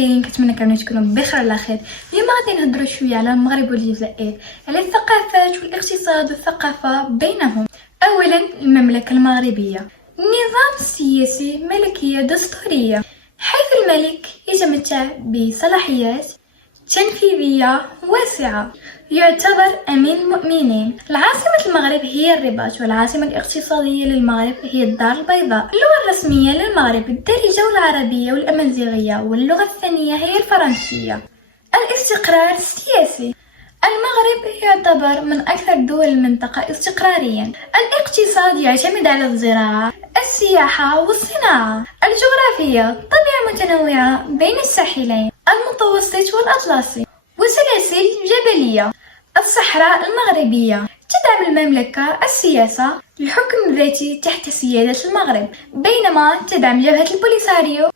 دايرين؟ كنتمنى كاملين تكونوا بخير على خير. اليوم غادي نهضروا شويه على المغرب والجزائر، على الثقافات والاقتصاد والثقافه بينهم. اولا المملكه المغربيه، النظام السياسي ملكيه دستوريه، حيث الملك يتمتع بصلاحيات تنفيذيه واسعه، يعتبر أمين المؤمنين. العاصمة المغرب هي الرباط، والعاصمة الاقتصادية للمغرب هي الدار البيضاء. اللغة الرسمية للمغرب الدارجة والعربية والأمازيغية، واللغة الثانية هي الفرنسية. الاستقرار السياسي، المغرب يعتبر من أكثر دول المنطقة استقراريا. الاقتصاد يعتمد على الزراعة، السياحة والصناعة. الجغرافيا، طبيعة متنوعة بين الساحلين المتوسط والأطلسي وسلاسل جبلية. الصحراء المغربية، تدعم المملكة السياسة الحكم الذاتي تحت سيادة المغرب، بينما تدعم جبهة البوليساريو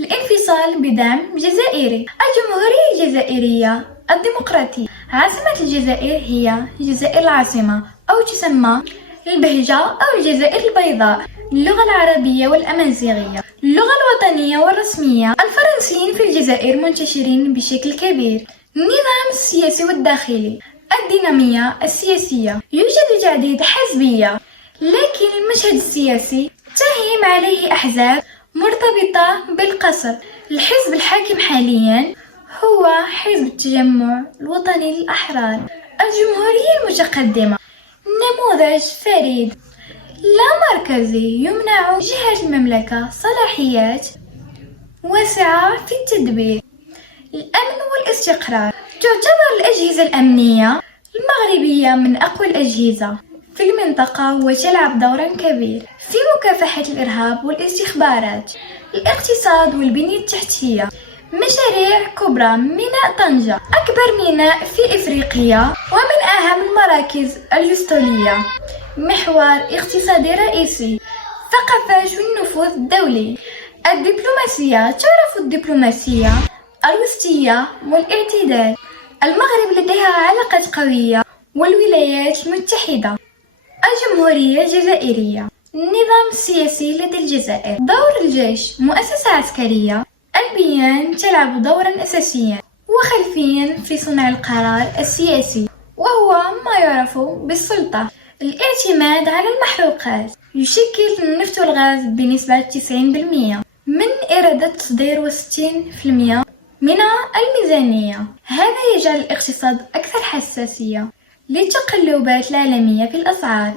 الانفصال بدعم جزائري. الجمهورية الجزائرية الديمقراطية، عاصمة الجزائر هي الجزائر العاصمة، أو تسمى البهجة أو الجزائر البيضاء. اللغة العربية والأمازيغية، اللغة الوطنية والرسمية. الفرنسيين في الجزائر منتشرين بشكل كبير. النظام السياسي والداخلي، الدينامية السياسية، يوجد تعديد حزبية، لكن المشهد السياسي تهيم عليه أحزاب مرتبطة بالقصر. الحزب الحاكم حاليا هو حزب التجمع الوطني للأحرار. الجمهورية المتقدمة، نموذج فريد لا مركزي يمنع جهة المملكة صلاحيات واسعة في التدبير. الأمن والاستقرار، تعتبر الأجهزة الأمنية المغربية من أقوى الأجهزة في المنطقة وتلعب دورا كبير في مكافحة الإرهاب والاستخبارات. الاقتصاد والبنية التحتية، مشاريع كبرى. ميناء طنجة أكبر ميناء في إفريقيا ومن أهم المراكز الجستولية، محور اقتصادي رئيسي. ثقافات والنفوذ الدولي، الدبلوماسية، تعرف الدبلوماسية الوسطية والاعتدال. المغرب لديها علاقات قوية والولايات المتحدة. الجمهورية الجزائرية، النظام السياسي لدى الجزائر. دور الجيش، مؤسسة عسكرية. البيان تلعب دورا أساسيا وخلفيا في صنع القرار السياسي، وهو ما يعرف بالسلطة. الاعتماد على المحروقات، يشكل النفط والغاز بنسبة 90% من إيرادات التصدير و60% من الميزانية. هذا يجعل الاقتصاد أكثر حساسية للتقلبات العالمية في الأسعار.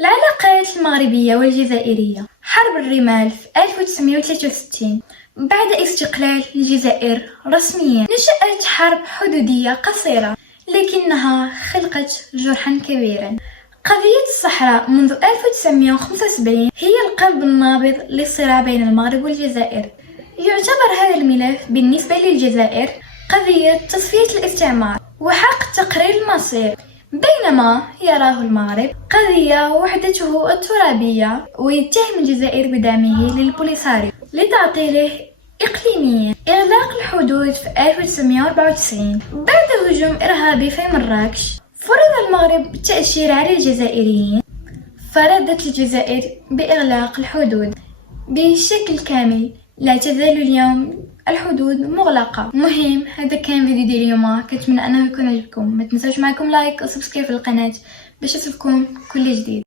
العلاقات المغربية والجزائرية، حرب الرمال في 1963. بعد استقلال الجزائر رسميا نشأت حرب حدودية قصيرة، لكنها خلقت جرحا كبيرا. قضية الصحراء منذ 1975 هي القلب النابض للصراع بين المغرب والجزائر. يعتبر هذا الملف بالنسبة للجزائر قضية تصفية الاستعمار وحق تقرير المصير، بينما يراه المغرب قضية وحدته الترابية، ويتهم الجزائر بدعمه للبوليساريو لتعطيله إقليميا. إغلاق الحدود في 1994 بعد هجوم إرهابي في مراكش، فرض المغرب التأشير على الجزائريين. فرضت الجزائر بإغلاق الحدود بشكل كامل، لا تزال اليوم الحدود مغلقة. مهم، هذا كان فيديو ديال اليوم، كنتمنى انه يكون عجبكم. ما تنساوش معكم لايك وسبسكرايب في القناة باش تصلكم كل جديد.